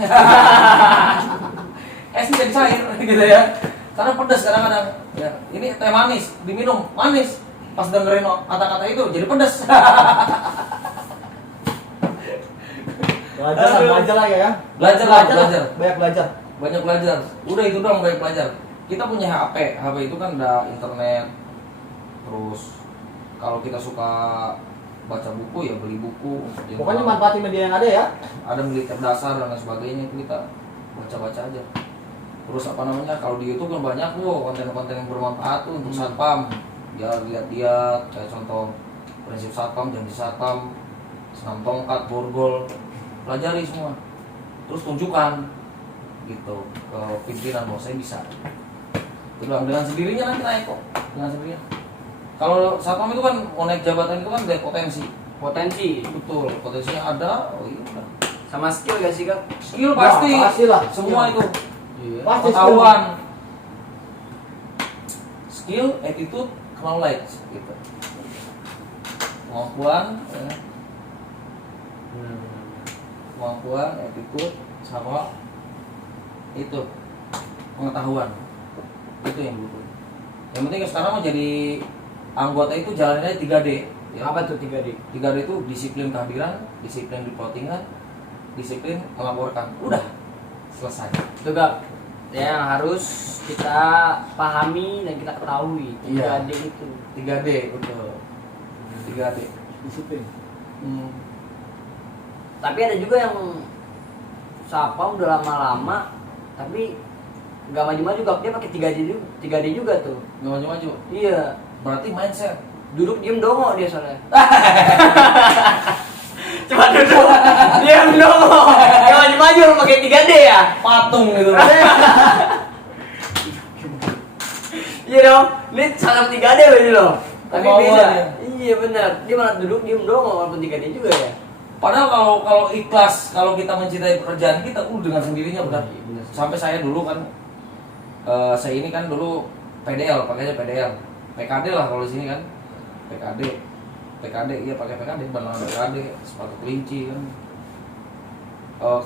Es jadi cair gitu ya. Karena pedas kadang-kadang. Ya, ini teh manis, diminum manis. Pas dengerin kata-kata itu jadi pedas. Belajar lah ya. Belajar. Banyak belajar. Banyak belajar. Udah itu doang banyak belajar. Kita punya HP itu kan ada internet. Terus kalau kita suka baca buku ya beli buku. Pokoknya manfaatin media yang ada ya. Ada militer dasar dan lain sebagainya itu kita baca-baca aja. Terus apa namanya kalau di YouTube kan banyak tuh konten-konten yang bermanfaat tuh untuk satpam. Ya lihat-lihat kayak contoh prinsip satpam, janji satpam, senam tongkat, borgol, pelajari semua. Terus tunjukkan gitu ke pimpinan bahwa saya bisa. Dengan sendirinya nanti naik kok, dengan sendirinya. Kalau satpam itu kan mau naik jabatan itu kan ada potensi. Potensi. Betul, potensinya ada. Oh iya udah. Sama skill gak sih Kak? Skill Wah, pasti. pasti lah. Semua itu. Iya. Pasti Pengetahuan. skill, attitude, knowledge gitu. Kemampuan, ya. Kemampuan, attitude, sama itu pengetahuan. Itu yang dulu. Yang penting sekarang mau jadi anggota itu jalannya 3D. Ya. Apa tuh 3D? 3D itu disiplin kehadiran, disiplin di plottingan, disiplin melaporkan. Udah selesai. Itu gak yang harus kita pahami dan kita ketahui. 3D itu. 3D betul. 3D. Disiplin. Tapi ada juga yang sapa udah lama-lama tapi nggak maju-maju, dia pakai 3D juga tuh. Nggak maju-maju. Iya, Berarti mindset. duduk diem dongo dia soalnya. Cuma duduk diem dongo, nggak maju-maju pakai 3D ya. Patung gitu. Iya dong, ini sangat 3D berarti loh. Tapi Kemauan beda. ya. Iya benar, dia malah duduk diem dongo walaupun 3D juga ya. Padahal kalau ikhlas, kalau kita mencintai pekerjaan kita, dengan sendirinya udah. Iya, benar. Sampai saya dulu kan, saya ini kan dulu PDL, pakainya PDL, PKD lah kalau di sini kan, PKD, iya pakai PKD, benar PKD, sepatu kelinci kan.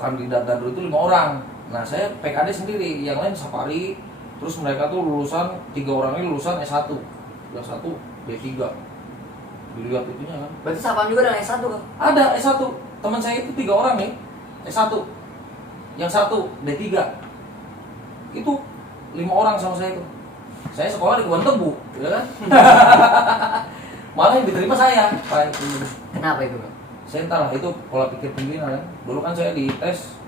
Kandidat dan itu 5 orang. Nah saya PKD sendiri, yang lain safari. Terus mereka tuh lulusan 3 orang ini lulusan S1, yang satu D3. Dilihat itunya kan. Berarti sapaan juga dengan S1 kan? Ada S1, teman saya itu 3 orang nih, S1. Yang satu D3. Itu 5 orang sama saya itu. Saya sekolah di Kebun Tebu, ya kan? Malah yang diterima saya. Pak. Kenapa itu Bang? Saya entahlah itu pola pikir pimpinan kan. Dulu kan saya dites.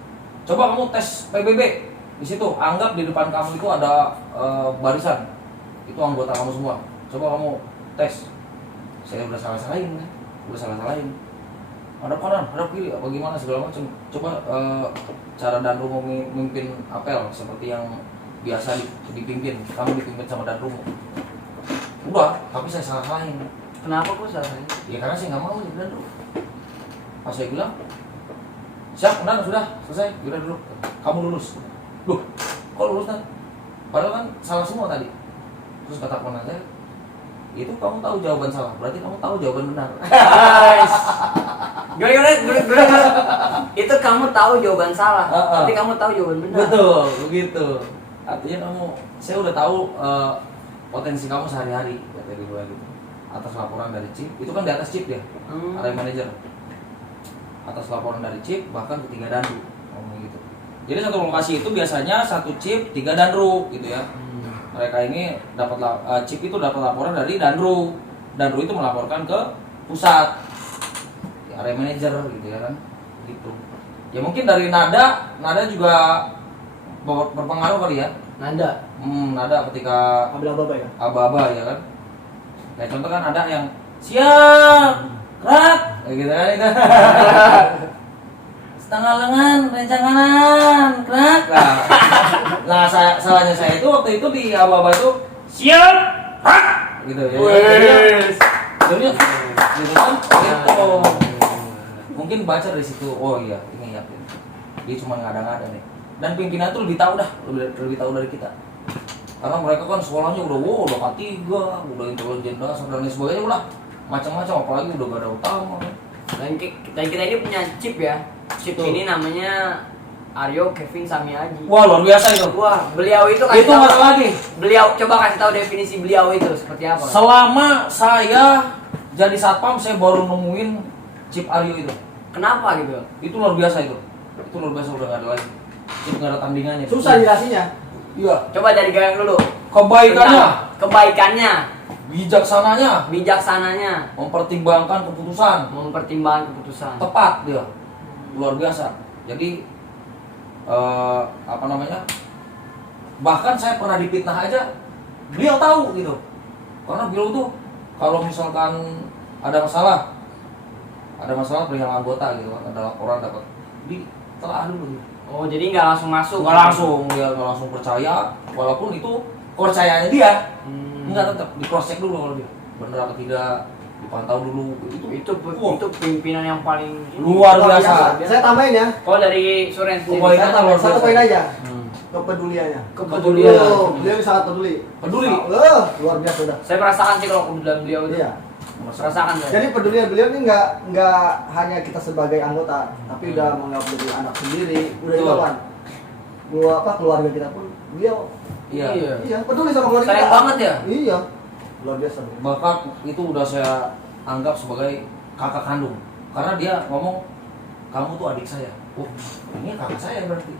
Coba kamu tes PBB. Di situ anggap di depan kamu itu ada barisan. Itu anggota kamu semua. Coba kamu tes. Saya udah salah-salahin kan. Hadap kanan, hadap kiri, apa gimana segala macam. Coba cara Danru memimpin apel seperti yang biasa dipimpin. Kamu dipimpin sama Danru. Udah, tapi saya salah-salahin. Kenapa kok salahnya? Ya karena saya nggak mau jadi Danru. Pas saya bilang, siap, benar sudah selesai, udah dulu. Kamu lulus. Loh, kok lulus kan? Padahal kan salah semua tadi. Terus kata konan saya, itu kamu tahu jawaban salah, berarti kamu tahu jawaban benar. Gimana? Itu kamu tahu jawaban salah, tapi kamu tahu jawaban benar. Betul, begitu. Artinya saya udah tahu potensi kamu sehari-hari, kata dia gitu. Atas laporan dari chief, itu kan di atas chief ya, area manager. Atas laporan dari chief, bahkan ke 3 danru, ngomong gitu. Jadi satu lokasi itu biasanya 1 chief, 3 danru, gitu ya. Mereka ini dapat chief itu dapat laporan dari danru. Danru itu melaporkan ke pusat, area manager gitu ya kan, gitu. Ya mungkin dari nada juga berpengaruh kali ya. Nada. Nada ketika Aba-aba ya. aba-aba ya kan. Kayak contoh kan ada yang siap, kerak, kayak gitu kan itu. Setengah lengan, rencang kanan, kerak. Nah, salahnya saya itu waktu itu di aba-aba itu siap, kerak, gitu ya. Jadinya gitu kan, gitu. Mungkin baca dari situ, oh iya, ini yakin. Dia cuma ngada-ngada nih. Dan pimpinan tuh lebih tahu dah, lebih tahu dari kita. Karena mereka kan sekolahnya udah K3, udah intelijen dasar dan lain sebagainya, udah macam-macam, apalagi udah gak ada utama. Dan kita ini punya chip ya. Chip Betul. ini namanya Aryo Kevin Samiaji. Wah, luar biasa itu. Wah, beliau itu Itu nggak salah lagi. Beliau coba kasih tahu definisi beliau itu seperti apa? Selama saya jadi satpam, saya baru nemuin chip Aryo itu. Kenapa gitu? Itu luar biasa itu. Itu luar biasa, udah gak ada lagi. Chip gak ada tandingannya. Susah jelasinnya. Iya. Coba dari gagang dulu. Kebaikannya, Tentang kebaikannya, bijaksananya, bijaksananya, mempertimbangkan keputusan, mempertimbangkan keputusan. tepat dia, luar biasa. Jadi apa namanya? Bahkan saya pernah dipitnah aja, beliau tahu gitu. Karena beliau tuh kalau misalkan ada masalah perihal anggota gitu kan, ada laporan dapat ditelaah dulu. Oh, jadi nggak langsung masuk? Nggak langsung, dia nggak langsung percaya, walaupun itu kepercayaannya dia. Nggak, tetap di cross check dulu kalau dia bener atau tidak, dipantau dulu. Itu pimpinan yang paling Luar biasa. Saya tambahin ya. Oh, dari Suren sendiri. Kebaikan luar biasa. Satu poin aja. kepeduliannya. Kepedulian. Beliau sangat peduli. Peduli? Luar biasa udah. Saya merasakan sih kalau kepedulian beliau itu. Iya. Merasakan saya. Jadi pedulian beliau ini nggak hanya kita sebagai anggota, tapi udah menganggap jadi anak sendiri, udah Betul. juga kan. Keluarga kita pun beliau Iya. iya peduli sama keluarga Sayang kita. banget ya? Iya. Luar biasa. Bahkan itu udah saya anggap sebagai kakak kandung. Karena dia ngomong, kamu tuh adik saya. Oh, ini kakak saya berarti.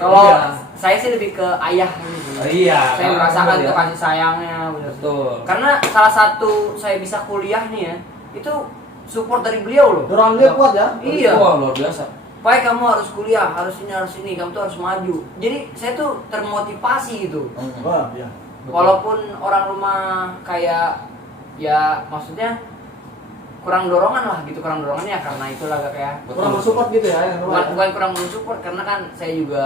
Kalau Iya. saya sih lebih ke ayah gitu. Iya, Saya kakak merasakan kandung itu ya. kasih sayangnya benar. Betul. Karena salah satu saya bisa kuliah nih ya, itu support dari beliau loh. Dorongan beliau kuat ya. Iya. Wah, luar biasa. Pai kamu harus kuliah, harus ini, kamu tuh harus maju. Jadi saya tuh termotivasi gitu. Wah, iya. Walaupun orang rumah kayak ya maksudnya kurang dorongan lah gitu, kurang dorongan ya karena itulah gak kayak Kurang bersupport gitu ya yang bukan, bukan kurang mensupport karena kan saya juga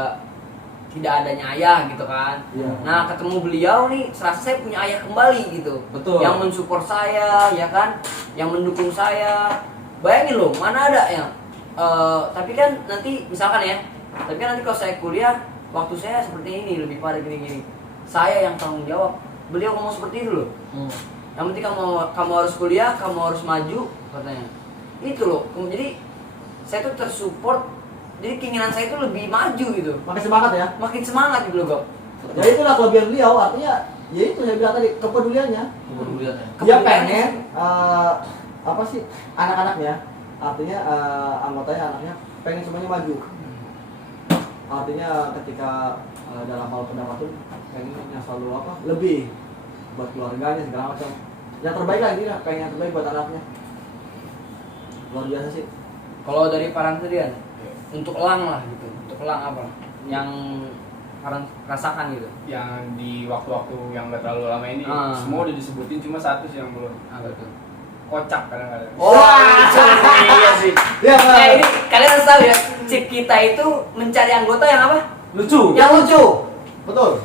tidak adanya ayah gitu kan. Iya. Nah ketemu beliau nih, serasa saya punya ayah kembali gitu. Betul. Yang mensupport saya, ya kan, yang mendukung saya. Bayangin loh, mana ada yang tapi kan nanti misalkan ya, tapi kan nanti kalau saya kuliah, waktu saya seperti ini lebih pada gini-gini. Saya yang tanggung jawab. Beliau ngomong seperti itu loh. Yang penting kamu harus kuliah, kamu harus maju katanya. Itu loh. Jadi saya tuh tersupport. Jadi keinginan saya itu lebih maju gitu. Makin semangat ya. Makin semangat gitu loh, Gok. Ya itulah kelebihan beliau, artinya ya itu saya bilang tadi kepeduliannya. Kepedulian ya. Dia pengen apa sih anak-anaknya, artinya anggotanya anaknya pengen semuanya maju. Artinya ketika dalam hal pendapat pun pengennya selalu apa lebih buat keluarganya segala macam. Yang terbaik lah intinya, pengen yang terbaik buat anaknya. Luar biasa sih. Kalau dari Parang tadian, untuk Elang lah gitu. Untuk Elang apa? Yang Parang rasakan gitu. Yang di waktu-waktu yang gak terlalu lama ini semua udah disebutin, cuma satu sih yang belum. Apa tuh? Kocak kadang-kadang. Iya sih. Iya, Nah ini kalian harus tahu ya, chip kita itu mencari anggota yang apa? Lucu. Yang lucu. Betul.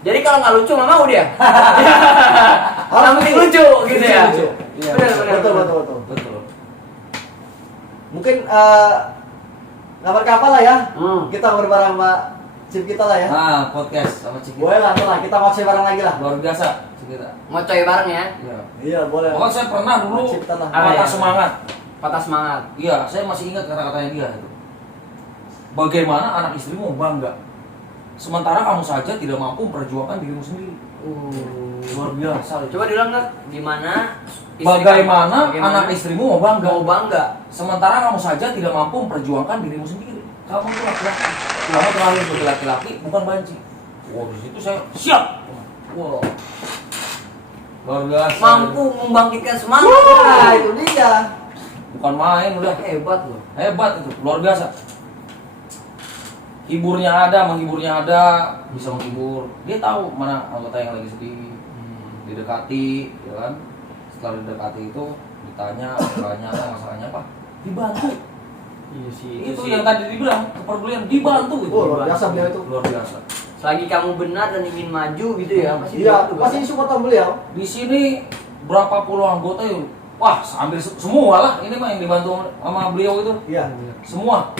Jadi kalau nggak lucu nggak mau dia. Yang penting lucu gitu ya. Lucu. Iya. Betul. Betul. Mungkin kapan-kapan lah ya. Kita ngobrol bareng sama chip kita lah ya. Nah, podcast sama Cik. Boleh lah, kita ngobrol bareng lagi lah. Luar biasa Cik kita. Ngocoy bareng ya. Iya. Iya, boleh. Pokoknya saya pernah dulu Cipta lah. Apa patah ya? semangat. Patah semangat. Iya, saya masih ingat kata-katanya dia itu. Bagaimana anak istrimu bangga, sementara kamu saja tidak mampu memperjuangkan dirimu sendiri. Luar biasa. Coba diulang nggak? Gimana? Bagaimana anak istrimu mau bangga, mau bangga? sementara kamu saja tidak mampu memperjuangkan dirimu sendiri. Kamu tuh laki-laki, kamu terlalu sebagai laki-laki, bukan banci. Wah, di situ saya siap. Wow, luar biasa. Mampu membangkitkan semangat. Nah, itu dia. Bukan main, udah Hebat loh. hebat itu, luar biasa. Hiburnya ada, menghiburnya ada, bisa menghibur. Dia tahu mana anggota yang lagi sedih, didekati, ya kan? Setelah didekati itu ditanya masalahnya apa, dibantu. Iya sih. Itu yang tadi dibilang kepedulian, dibantu itu. Oh, luar biasa beliau itu. Luar biasa. Selagi kamu benar dan ingin maju gitu ya, pasti Iya, dibantu, pasti kan? support sama beliau. Di sini berapa puluh anggota yuk? Wah, hampir semua lah. Ini mah yang dibantu sama beliau itu. Iya. Semua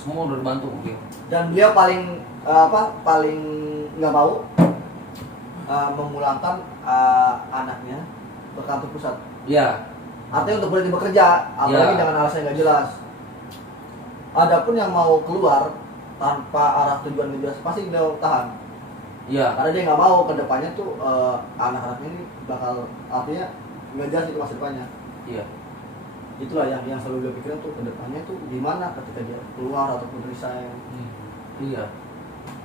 udah dibantu beliau. Dan beliau paling nggak mau memulangkan anaknya ke kantor pusat. Iya. Artinya untuk berhenti bekerja, apalagi Ya. dengan alasan yang nggak jelas. Adapun yang mau keluar tanpa arah tujuan yang jelas pasti beliau tahan. Iya. Karena dia nggak mau ke depannya tuh anak-anaknya ini bakal artinya nggak jelas itu masa depannya. Iya. Itulah yang selalu beliau pikirin tuh ke depannya tuh gimana ketika dia keluar ataupun resign. Iya.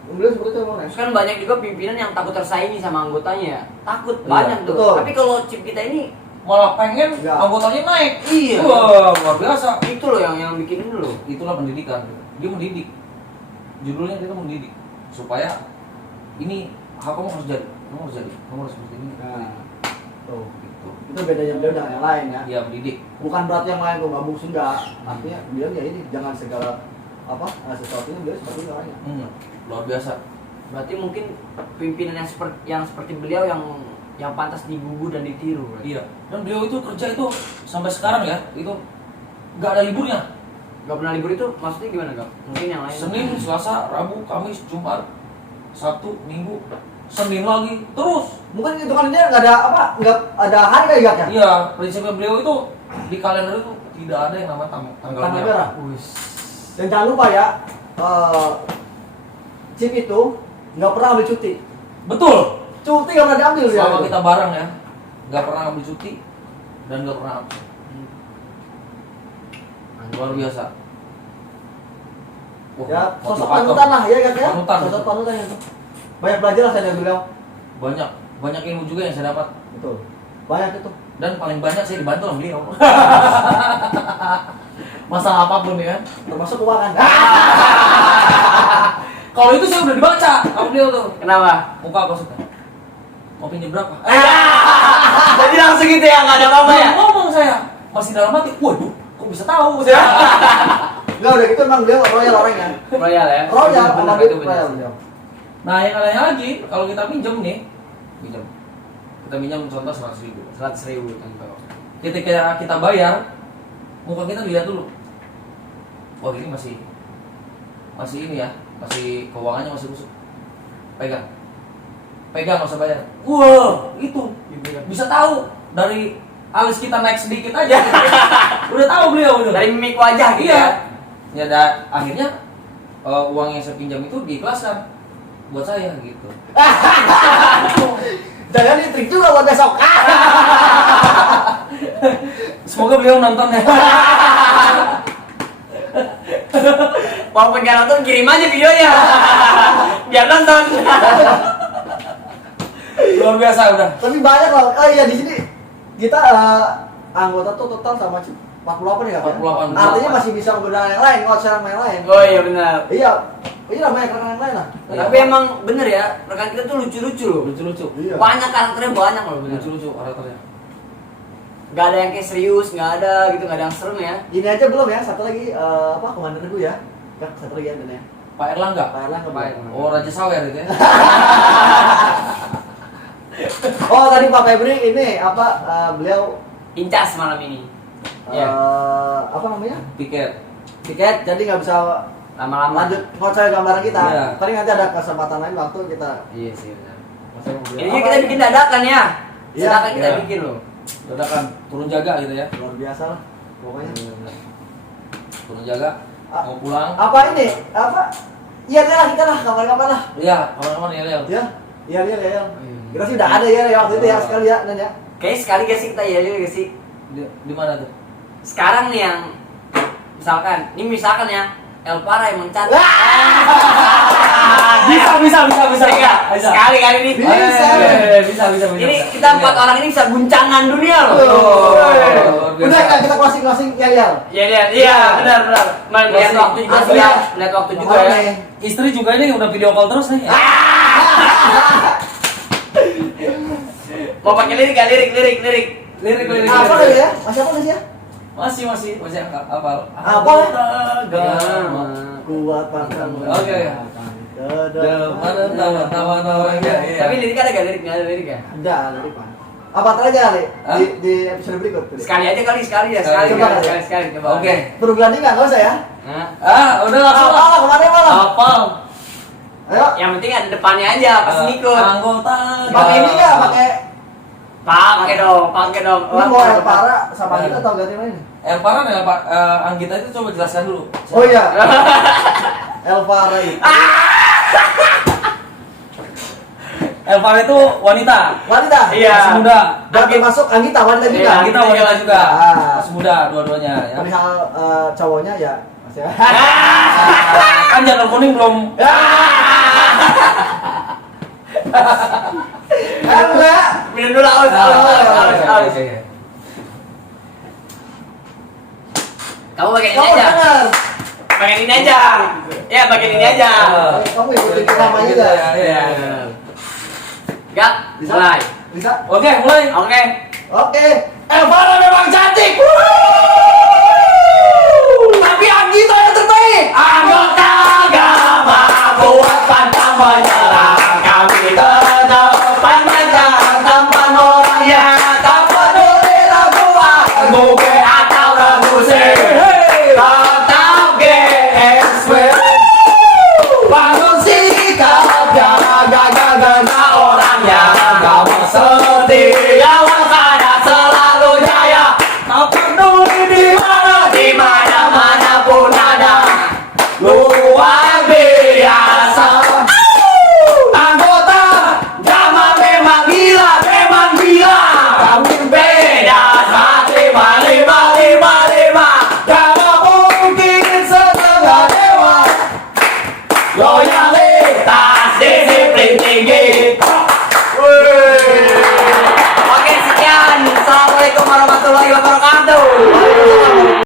Beliau seperti itu emang. Terus kan banyak juga pimpinan yang takut tersaingi sama anggotanya ya. Takut Iya, banyak tuh. betul. Tapi kalau chip kita ini Malah pengen Enggak. anggotanya naik. Iya. Wah, luar biasa. itu loh yang bikin ini loh. Itulah pendidikan. Dia mendidik. Judulnya dia tuh mendidik supaya ini kamu harus jadi, kamu harus seperti ini. Nah, Tuh. Gitu. Itu bedanya beliau dengan yang lain ya. Dia mendidik. Bukan berarti yang lain tuh nggak bagus enggak. Artinya beliau ya ini jangan segala sesuatunya beliau seperti itu orangnya. Luar biasa. Berarti mungkin pimpinan yang seperti beliau yang pantas digugu dan ditiru. Berarti. Iya. Dan beliau itu kerja itu sampai sekarang ya, itu nggak ada liburnya. Gak pernah libur itu maksudnya gimana Gap? Mungkin yang lain. Senin, Selasa, Rabu, Kamis, Jumat, Sabtu, Minggu, Senin lagi, terus. Mungkin itu kan dia nggak ada apa, nggak ada hari kayak gak ya? Iya, prinsipnya beliau itu di kalender itu tidak ada yang namanya tanggal Tanggal merah. merah. Dan jangan lupa ya, Chip itu nggak pernah ambil cuti. Betul. Cuti nggak pernah diambil ya. Selama kita bareng ya, nggak pernah ambil cuti dan nggak pernah absen. Luar biasa. Wah, Ya, sosok motivator. panutan lah ya kan ya. Panutan. Sosok panutan itu. Banyak belajar lah saya dari beliau. Banyak ilmu juga yang saya dapat Betul. Banyak itu. dan paling banyak saya dibantu sama beliau. Masalah apapun ya. Termasuk keuangan. Kalau itu saya udah dibaca sama beliau tuh. Kenapa? Muka apa suka? Mau pinjam berapa? Jadi langsung gitu ya, nggak ada apa-apa ya? Belum ngomong saya masih dalam hati. Waduh, kok bisa tahu? Enggak udah gitu emang beliau royal orangnya. Royal ya? Royal Bener, sama itu dia bener. royal beliau. Nah, yang lainnya lagi, kalau kita pinjam nih, kita pinjam contoh 100.000. 100.000 contoh. Ketika kita bayar, muka kita dilihat dulu. Wah, ini masih ini ya, masih keuangannya masih busuk. Pegang, nggak usah bayar. Wah, itu bisa tahu dari alis kita naik sedikit aja. Udah tahu beliau itu. Dari mimik wajah gitu Iya. ya? Ya, akhirnya uang yang saya pinjam itu diikhlaskan buat saya gitu. Jangan ini trik juga buat besok. Semoga beliau nonton ya. Walaupun gak nonton, kirim aja videonya. Biar nonton. Luar biasa udah. Tapi banyak loh. Oh iya di sini kita anggota tuh total sama 48 ya. 48. Artinya masih bisa menggunakan yang lain, nggak sama yang lain. Oh iya benar. Iya. Iya banyak rekan yang lain lah. Tapi emang bener ya, rekan kita tuh lucu-lucu loh. Lucu-lucu. Iya. Banyak karakternya banyak loh bener. Lucu-lucu karakternya. Gak ada yang kayak serius, gak ada gitu, gak ada yang serem ya. Ini aja belum ya, satu lagi apa komandan gue ya. Ya, satu lagi ada ya. Pak Erlangga. Pak Erlangga. Pak Erlangga. Oh, Raja Sawer itu ya. Oh tadi Pak Febri ini apa beliau Incas malam ini. Iya. apa namanya? Piket. Tiket jadi nggak bisa Lama-lama. lanjut ngoceh gambaran kita. Iya. Paling nanti ada kesempatan lain waktu kita. Iya sih benar. Ngoceh mobil. Ini kita bikin dadakan ya. Iya, Dadakan kita iya. bikin loh. Dadakan turun jaga gitu ya. Luar biasa lah pokoknya. Turun jaga. Mau pulang. Apa ini? Apa? Iya dia lah kita lah kapan-kapan lah. Iya, kawan-kawan ya, Leo. Ya. Iya ya. Kita sih udah ada ya waktu itu ya sekali ya dan ya. Kayaknya sekali gak sih kita ya gak sih? Di mana tuh? Sekarang nih yang misalkan ya El Para emang cantik. Bisa. Enggak, sekali kali ini. Bisa. Bisa. Ini kita 4 orang ini bisa guncangan dunia loh. luar biasa. Udah kita closing ya. Iya, benar. Melihat Masih waktu juga asli sih ya. ya. Lihat waktu juga Makanya ya. nih. Istri juga ini udah video call terus nih. Mau pakai lirik gak? Lirik. Lirik. Apa lagi ya? Masih apa sih ya? Masih hafal. Apa? Agama. Kuat pangkal. Oke. Tawa. Tapi lirik ada gak? Nggak ada lirik ya? Ada dari Pak. Apa aja kali Hah? di episode berikut. Sekali aja kali, sekali ya. Sekali. Sekali. Coba. Oke. Perlu berani nggak usah ya? Nah, Udah langsung. Apa kemarin malam? Hafal. Ayo. yang penting ada depannya aja, pasti ngikut. Anggota. Pakai ini nggak? Pakai Pakai dong. ini mau El Para sama kita atau ganti mana ini? El Para dan Anggita itu coba jelaskan dulu. Oh iya. El Para itu. El Para itu wanita. Wanita. Iya. Masih muda. Dan termasuk Anggita wanita juga. Iya, Anggita wanita juga. Ah. Masih muda dua-duanya ya. Perihal cowoknya ya masih. Kan jangan kuning belum. Enggak. Minum dulu, aus. Oke. Kamu pakai ini Kamu aja. dengar. Bagian ini aja. Ya, bagian ini aja. Kamu ikutin nama Gitu juga. ya, iya. Gak, Bisa? mulai. Bisa? Oke, mulai. Oke. Oke. El Para memang cantik.